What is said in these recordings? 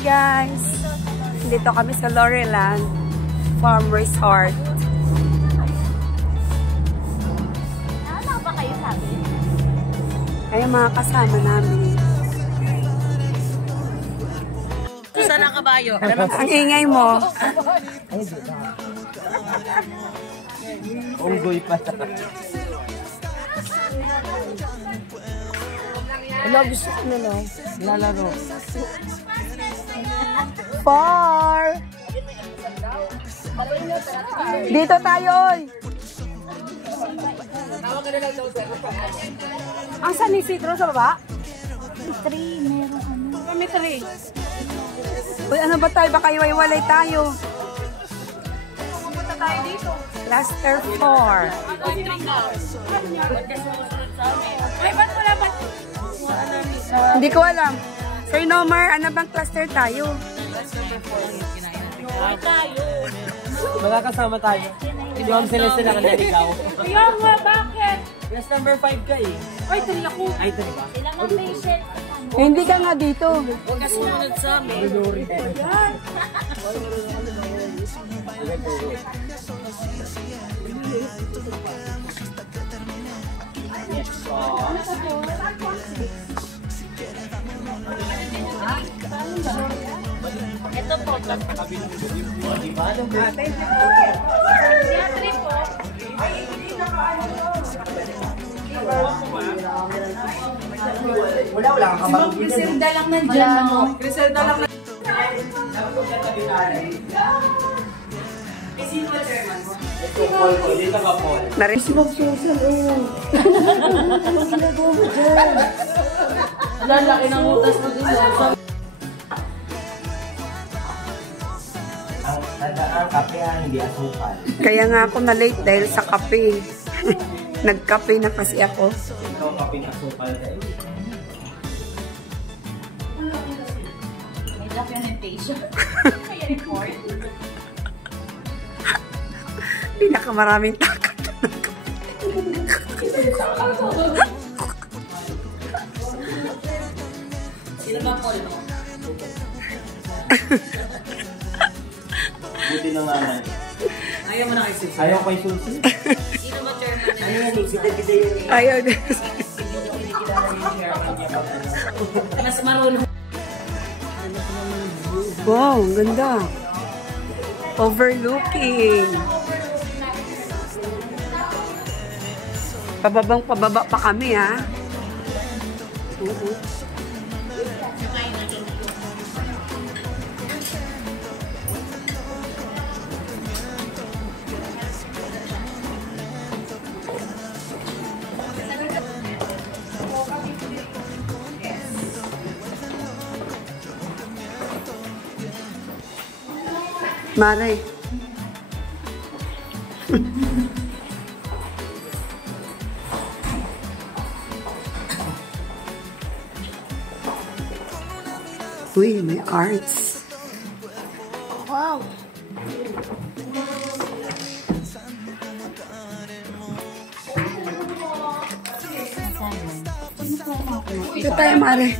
Hi guys! Dito kami sa Loreland Farm Resort. Ano ba kayo sabi? Ay, mga kasama namin. Saan ang kabayo? Ang ingay mo. Unggoy pa. Ano gusto ko na no? Lalaro. Far! Dito tayo, oy! Ang San Isidro sa baba? 3, meron ano. Kami 3. Uy, ano ba tayo? Baka iwaiwalay tayo. Pumunta tayo dito. Cluster 4. Ay, ba't wala ba? Hindi ko alam. Sir Nomar, ano bang cluster tayo? Ay, tayo. Magkakasama tayo. Hindi ko sila ka naligaw. Kaya nga, bakit? Class number 5 ka eh. Ay, 3 ako. Ay, ito ba? Sila ng patient. Hindi ka nga dito. Huwag ka sumunod sa amin. Yan. Ito po. Theatre po. Wala kang kabang. Griselda lang nandyan, no? Griselda lang nandyan. Dito ka, Paul. Naris magsusan, oh. Anong ginagawa mo dyan? Lalaki ng utas mo din. Ang tandaan, kape hindi asukal. Kaya nga ako na-late dahil sa kape. Nagkape na kasi ako. Ikaw kape ng asukal tayo. May documentation. May report. Pinakamaraming takot. Sino ba call mo? Buti na nga na. Ayaw mo na kay Susi. Ayaw kay Susi. Sino ba chairman na yun? Ayaw na. Mas marunong. Wow, ang ganda. Overlooking. Pababang pababa pa kami, ha? Mare. Uy, may arts. Wow. Ito tayo, Mare.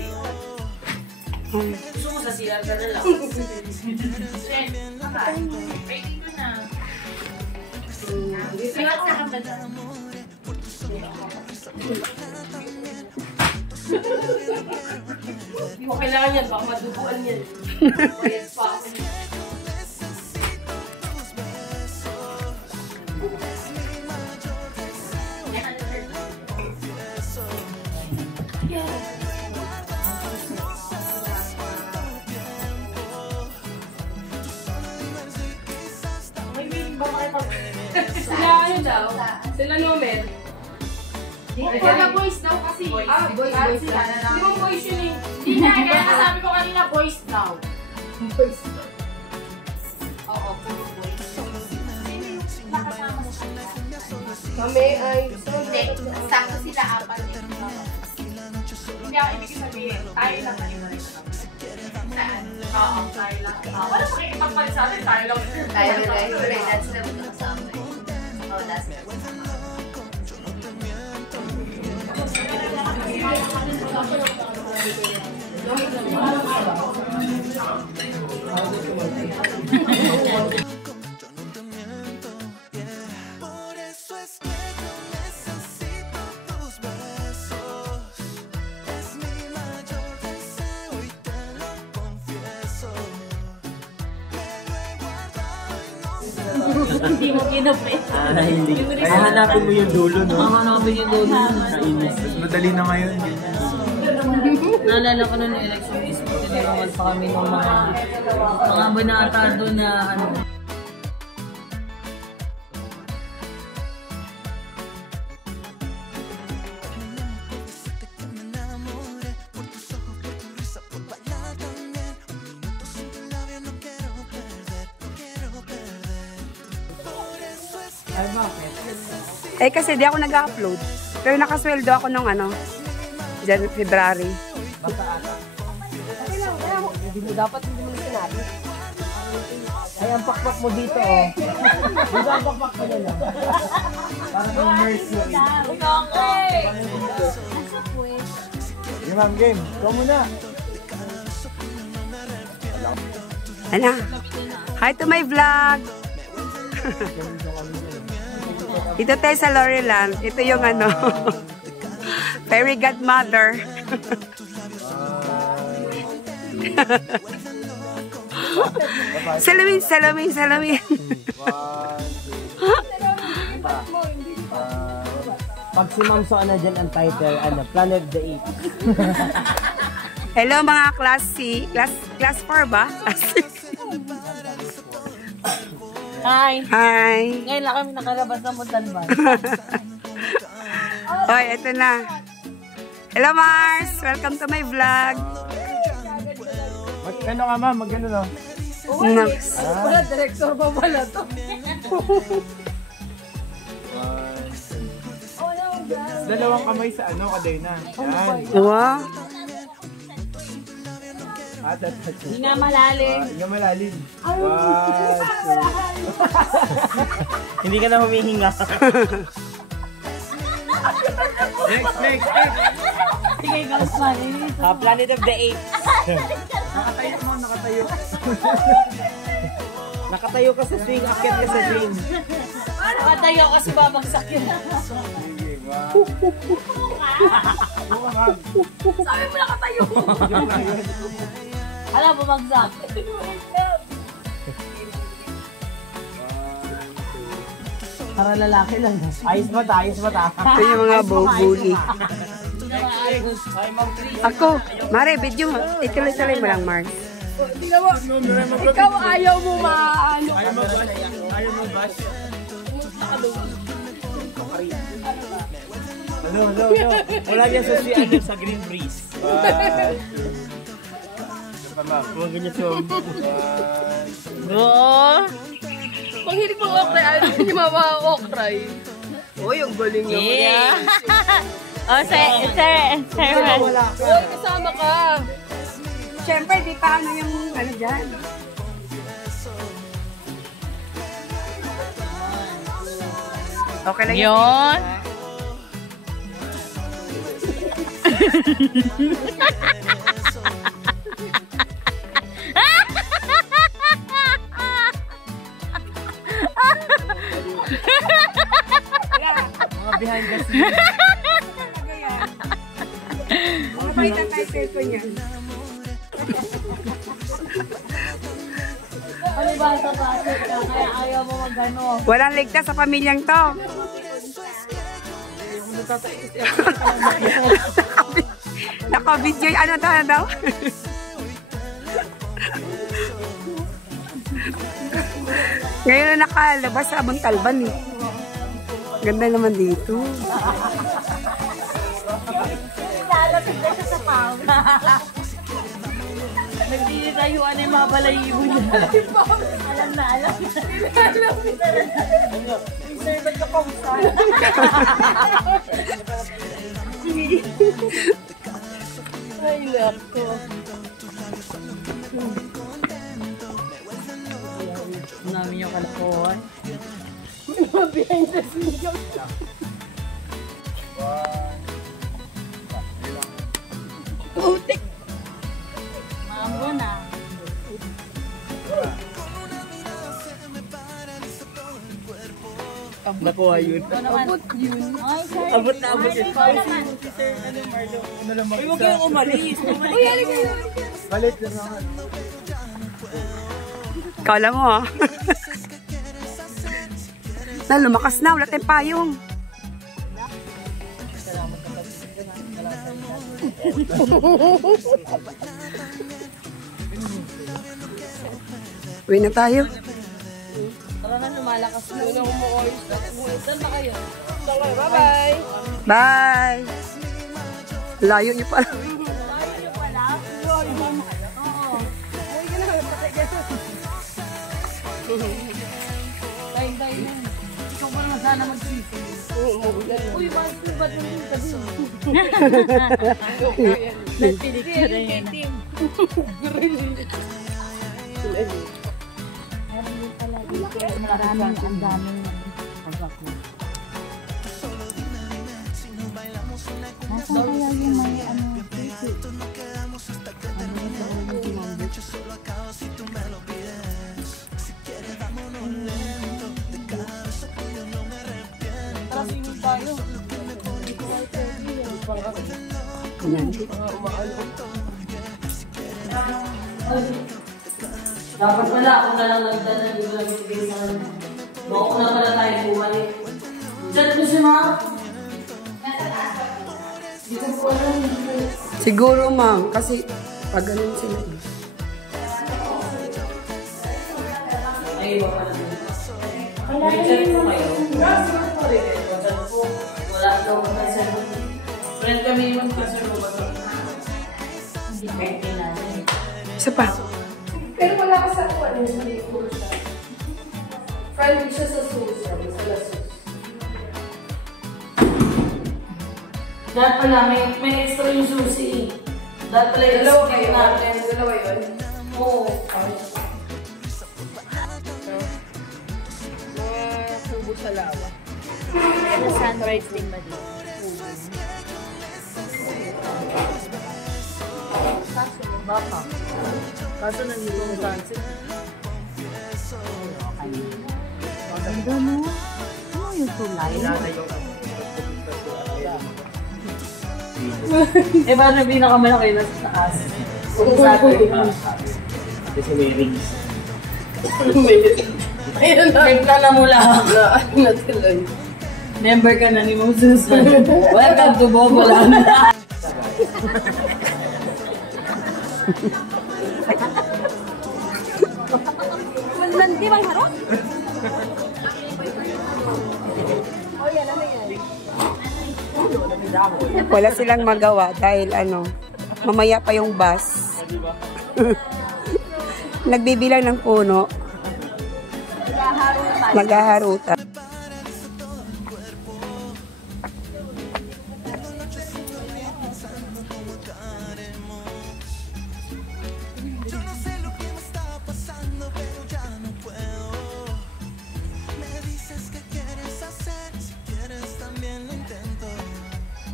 Gusto mo sa sila ka na lang. Pwede ko na. Sikat ka ka ba dyan? Hindi mo kailangan yan. Baka madubuan yan. Mayas pa ako. Sila ano daw? Sila Nomer? Wala boys daw kasi. Boys Boys daw. Di ba boys yun eh? Hindi na, kaya nasabi ko kanina boys daw. Boys daw. Oo, puro boys. Nakasama mo sila. Kami ay... Hindi, sakto sila apat eh. Hindi ako ibig sabihin, tayo lang kanina rin. Saan? Oo, tayo lang. Wala makikipagpalit sa atin, tayo lang. Tayo lang. That's the kasama. Oh, that's the Thank you. Hindi mo kinupit. Hindi. Ay, hanapin mo yung dulo, no? Hanapin yung dulo. Kainis. Madali na ngayon. Naalala ko na ng election mismo, tinulungan pa kami ng mga banata doon na ano. Eh kasi di ako nag-upload. Pero nakasweldo ako nung ano, Jan February. Hindi mo dapat, hindi mo sinabi. Ay, ang pakpak mo dito, oh. Dito ang pakpak mo nila. Parang yung nurse mo. Game, ma'am, game. Ikaw muna. Ano? Hi to my vlog! Dito tayo sa Loreland. Ito yung ano, fairy godmother. Salamin, salamin, salamin. Pag si Ma'am So, ano dyan ang title, ano, Planet of the Apes. Hello mga class C. Class 4 ba? Class C. Hi! Hi! Ngayon lang kami nakalabas ng Montalban. Hoy, ito na. Hello Mars! Welcome to my vlog. Magkano ka, ma'am? Magkano, no? Wala, director pa pala to. Dalawang kamay sa ano, kadena. Yan. Wow! Hindi nga malalim. Hindi nga malalim. Hindi ka na humihinga. Next. Sige, girls, mali. Planet of the Apes. Nakatayo mo, nakatayo. Nakatayo ka sa swing, akyat ka sa swing. Nakatayo kasi babagsak yun. Sabi mo nakatayo. Alam, bumagsak. Para lalaki lang. Ayos mata. Ito yung mga bully. Ako, Mare, video mo. Ituloy-tuloy mo lang, Mars. Tingnan mo, ikaw ayaw mo maano. Ayaw mo bash. Hello. Wala niya sa sa Green Breeze. Huwag ganyan siya. Pag hilig mo okray, ayaw hindi okray. Uy, ang galing naman. Oh, sir. Uy, kasama ka. Siyempre, di pa ano yung ano dyan. Okay lang Yun. Mga behind the scenes. Mabait na tayo cellphone yan. Ano ba sa pasok ka? Kaya ayaw mo magano. Walang ligtas sa pamilyang to. Naka-video yung ano daw? Ngayon na nakalabas sa Montalban eh. Ganda naman dito. Lalapit na siya sa pao. Nagdinitayuan na yung mga balayibo niya. Alam na. Sir, ba't ka pausa? Ay, lako. Namin yung kalakuhan. Behind the scenes. Mambo na. Nakuha yun. Abot yun. Abot na abot yun. Uy, huwag kayong umalis. Uy, halika yun. Balit na naman. Kala mo ha. Na, lumakas na. Wala tayong payong. Uwi na tayo. Tara na, lumalakas na. Una umuoyos na. Saan ba kayo? Bye-bye. Bye! Layo niyo pala. Bye-bye na. Ikaw pa naman sana mag-sisi. Uy, bakit ba ito yung sabi? Nagpilit ka rin yun. Maraming ang daming pagkako. Nasaan kaya yung may ano? Dapat pala ako na lang nagdala ng iba lang yung sa kanya. Bako na pala tayo bumalik. Diyan po si Ma. Hindi ko po alam. Siguro, ma'am. Kasi pag ganun sila. Ay, iba pala. May chat po kayo. Wala daw kasi. Friend kami yung kasi ba ito? Hindi pwede natin. Isa pa. Pero wala ka sa kuwan yung hindi ko siya. Friendly siya sa susa, sa lasus. Dapat pala, may extra yung susi. Dapat pala yung dalawa kayo natin. Dalawa yun? Oo. Mga subo sa lawa. Ano sunrise din ba dito? Baka. Kaso nandito yung sunset. Ganda mo? Ano yung tulay? Eh, paano pinakamalaki na sa taas? Kung sa atin. Ate si may rings. Ayun na. Bigla na mula. Natuloy. Member ka na ni Mong Susan. Welcome to Bobolan. Nanti bang harap? Wala silang magawa dahil mamaya pa yung bus. Nagbibilang ng puno. Naghaharutan.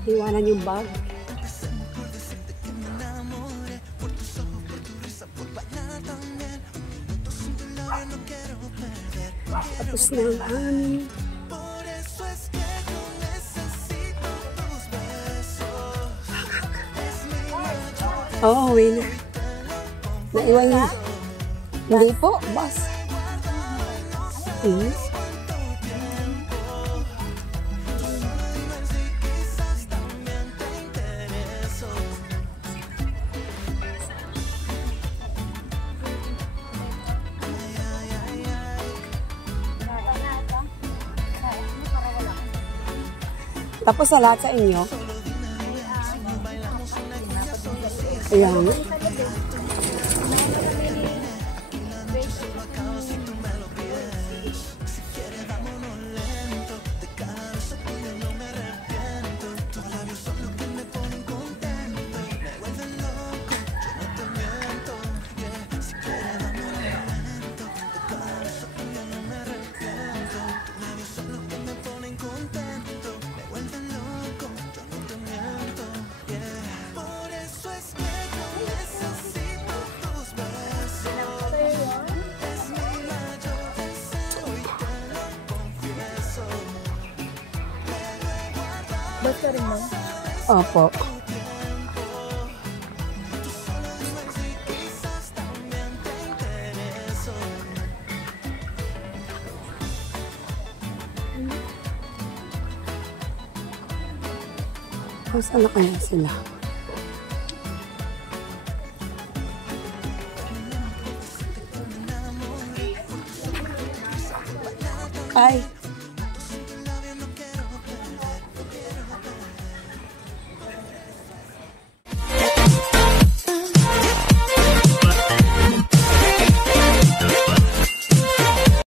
Iwanan yung bag. Tapos na ang hangin. Oo, uwi na. Naiwan niya. Hindi po, boss. Tapos sa lahat sa inyo. Ayan. Basta rin lang. Opo. Saan na kaya sila? Ay,